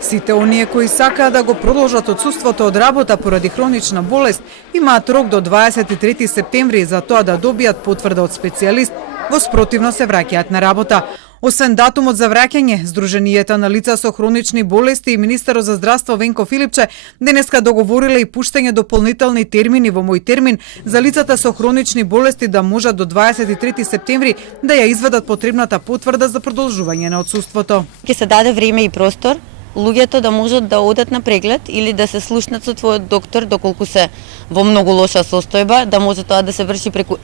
Сите оние кои сакаат да го продолжат отсуството од работа поради хронична болест имаат рок до 23 септември за тоа да добијат потврда од специјалист, во спротивно се враќаат на работа. Освен датумот за враќање, Сдруженијата на лица со хронични болести и Министерот за здравство Венко Филипче денеска договориле и пуштање дополнителни термини во мој термин за лицата со хронични болести да можат до 23 септември да ја извадат потребната потврда за продолжување на отсуството. Ќе се даде време и простор луѓето да можат да одат на преглед или да се слушнат со твојот доктор доколку се во многу лоша состојба, да може тоа да се врши преку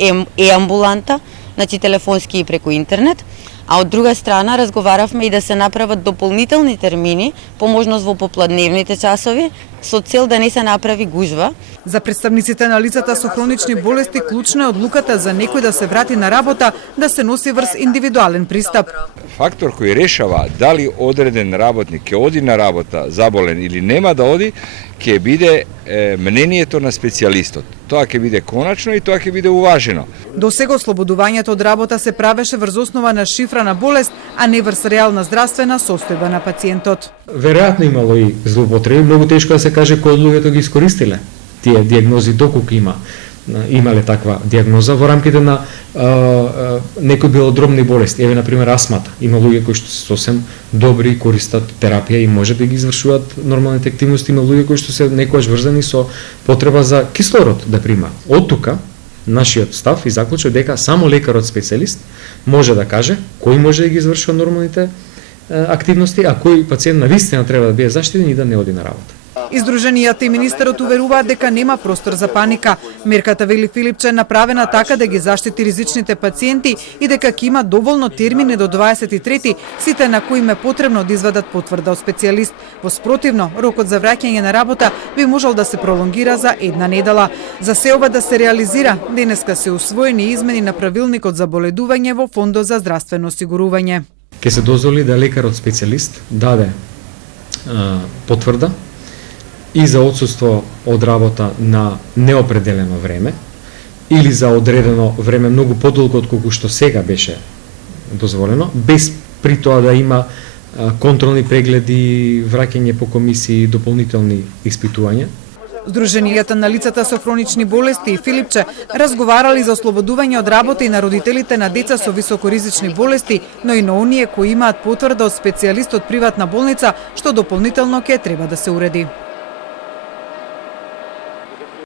амбуланта, значи телефонски и преку интернет. А од друга страна разговаравме и да се направат дополнителни термини, по можност во попладневните часови, со цел да не се направи гужва. За представниците на лицата со хронични болести клучна е одлуката за некој да се врати на работа да се носи врз индивидуален пристап. Фактор кој решава дали одреден работник ќе оди на работа заболен или нема да оди, ќе биде мнението на специјалистот. Тоа ќе биде конечно и тоа ќе биде уважено. До сега ослободувањето од работа се правеше врз основа на шифра на болест, а не врз реална здравствена состојба на пациентот. Веројатно имало и злоупотреби, многу тешко да се каже кои од луѓето ги искористиле тие диагнози, доколку имале таква диагноза во рамките на некои белодробни болести. Еве, например, астмата. Има луѓе кои што се сосем добри, користат терапија и може да ги извршуваат нормалните активности. Има луѓе кои што се некојаш врзани со потреба за кислород да прима. Од тука, нашиот став и заклучок дека само лекарот специјалист може да каже кој може да ги извршува нормалните активности, а кој пациент навистина треба да биде заштитен и да не оди на работа. Издруженијата и министерот уверуваат дека нема простор за паника. Мерката, вели Филипче, е направена така да ги заштити ризичните пациенти и дека ќе има доволно термини до 23, сите на кои им е потребно да извадат потврда од специјалист. Во спротивно, рокот за враќање на работа би можел да се пролонгира за една недела. За се ова да се реализира, денеска се усвоени измени на правилникот за боледување во Фондот за здравствено осигурување. Ке се дозволи да лекарот специјалист даде потврда и за отсуство од работа на неопределено време или за одредено време многу подолго од колку што сега беше дозволено, без при тоа да има контролни прегледи, враќање по комисии, дополнителни испитувања. Сдруженијата на лицата со хронични болести и Филипче разговарали за ослободување од работа и на родителите на деца со високоризични болести, но и на оние кои имаат потврда од специјалист од приватна болница, што дополнително ќе треба да се уреди.